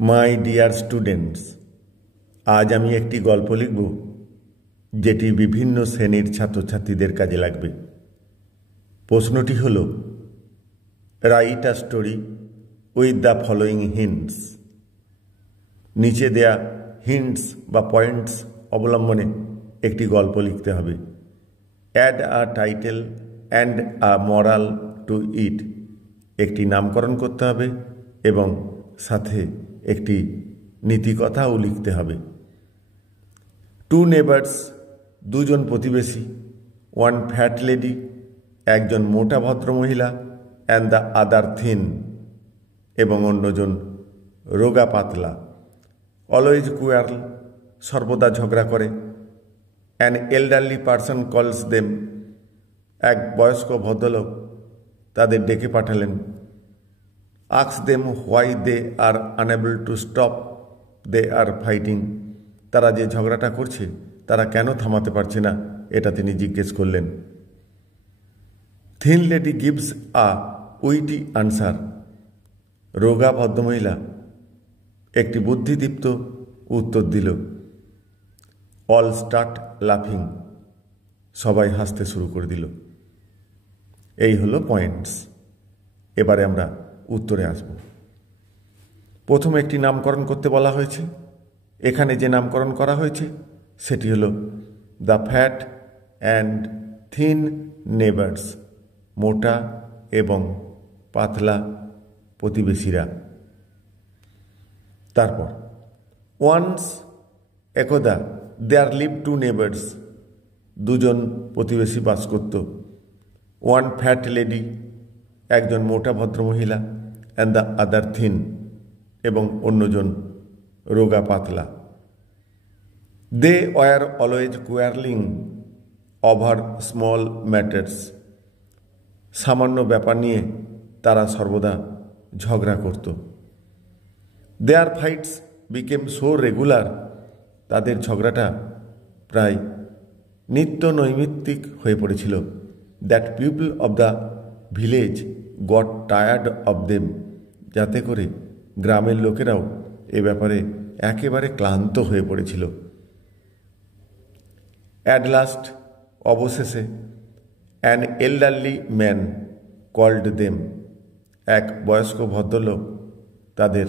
My dear students, আজ আমি একটি গল্প লিখব যেটি বিভিন্ন শ্রেণীর ছাত্রছাত্রীদের কাজে লাগবে। প্রশ্নটি হল, write a story with the following hints. নিচে দেয়া হিন্টস বা পয়েন্টস অবলম্বনে একটি গল্প লিখতে হবে। Add a title and a moral to it. একটি নামকরণ করতে হবে এবং সাথে একটি নীতিকথাও লিখতে হবে। টু নেবার্স, দুজন প্রতিবেশী। ওয়ান ফ্যাট লেডি, একজন মোটা ভদ্রমহিলা। অ্যান্ড দ্য আদার থিন, এবং অন্যজন রোগা পাতলা। অলওয়েজ কুয়ার্ল, সর্বদা ঝগড়া করে। An elderly person calls them, এক বয়স্ক ভদ্রলোক তাদের ডেকে পাঠালেন। Asks them why they are unable to stop they are fighting, তারা যে ঝগড়াটা করছে তারা কেন থামাতে পারছে না, এটা তিনি জিজ্ঞেস করলেন। থিন লেডি গিভস আ উইটি আনসার, রোগা ভদ্রমহিলা একটি বুদ্ধিদীপ্ত উত্তর দিল। অল স্টার্ট লাফিং, সবাই হাসতে শুরু করে দিল। এই হলো পয়েন্টস। এবারে আমরা উত্তরে আসব। প্রথমে একটি নামকরণ করতে বলা হয়েছে। এখানে যে নামকরণ করা হয়েছে সেটি হলো the fat and thin neighbours, মোটা এবং পাতলা প্রতিবেশীরা। তারপর ওয়ান্স, একদা, দেয়ার লিভ টু নেবার্স, দুজন প্রতিবেশী বাস করত। ওয়ান ফ্যাট লেডি, একজন মোটা ভদ্রমহিলা। অ্যান্ড দ্য আদার থিন, এবং অন্যজন রোগা পাতলা। They were always quarreling over small matters, সামান্য ব্যাপার নিয়ে তারা সর্বদা ঝগড়া করত। Their fights became so regular, তাদের ঝগড়াটা প্রায় নিত্য নৈমিত্তিক হয়ে পড়েছিল। That people of the village got tired of them, যাতে করে গ্রামের লোকেরাও এ ব্যাপারে একেবারে ক্লান্ত হয়ে পড়েছিল। অ্যাট লাস্ট, অবশেষে, an elderly man called them, এক বয়স্ক ভদ্রলোক তাদের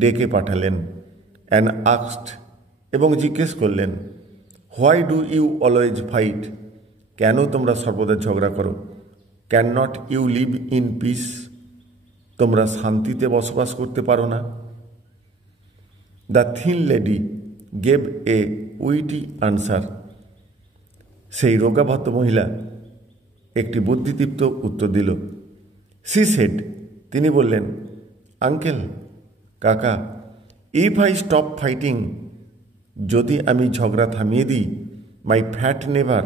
ডেকে পাঠালেন। অ্যান আক্সড, এবং জিজ্ঞেস করলেন। Why do you always fight, কেন তোমরা সর্বদা ঝগড়া করো? Can not you live in peace, তোমরা শান্তিতে বসবাস করতে পারো না? The thin lady gave a witty answer, সেই রোগা ভদ্রমহিলা একটি বুদ্ধিদীপ্ত উত্তর দিল। সি সেড, তিনি বললেন। আঙ্কেল, কাকা, ইফ আই স্টপ ফাইটিং, যদি আমি ঝগড়া থামিয়ে দিই, মাই ফ্যাট নেভার,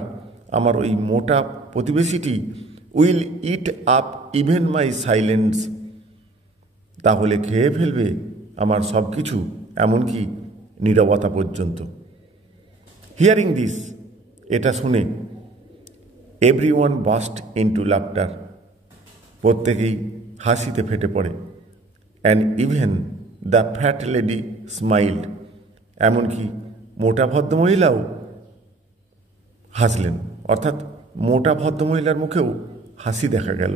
আমার ওই মোটা প্রতিবেশীটি, will eat up even my silence, তাহলে খেয়ে ফেলবে আমার সব কিছু, এমনকি নীরবতা পর্যন্ত। হিয়ারিং দিস, এটা শুনে এভরিওয়ান বাস্ট ইনটু লাফটার, প্রত্যেকেই হাসিতে ফেটে পড়ে। And even the fat lady smiled, এমনকি মোটা ভদ্রমহিলাও হাসলেন, অর্থাৎ মোটা ভদ্রমহিলার মুখেও হাসি দেখা গেল।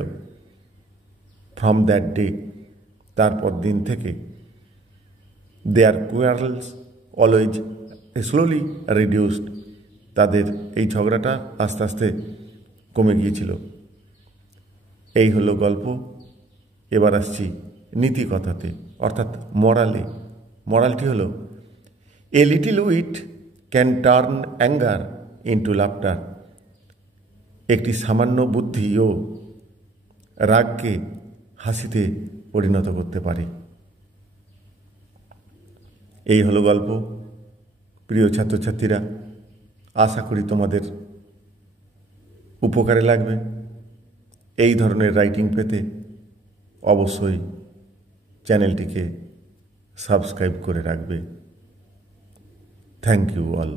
ফ্রম দ্যাট ডে, তারপর দিন থেকে, দেয়ার কোয়ারেলস অলওয়েজ স্লোলি রিডিউসড, তাদের এই ঝগড়াটা আস্তে আস্তে কমে গিয়েছিল। এই হলো গল্প। এবার আসছি নীতিকথাতে, অর্থাৎ মরালে। মরালটি হলো, a little wit can turn anger into laughter, একটি সামান্য বুদ্ধিও রাগকে হাসিতে পরিণত করতে পারে। এই হলো গল্প। প্রিয় ছাত্রছাত্রীরা, আশা করি তোমাদের উপকারে লাগবে। এই ধরনের রাইটিং পেতে অবশ্যই চ্যানেলটিকে সাবস্ক্রাইব করে রাখবে। Thank you all.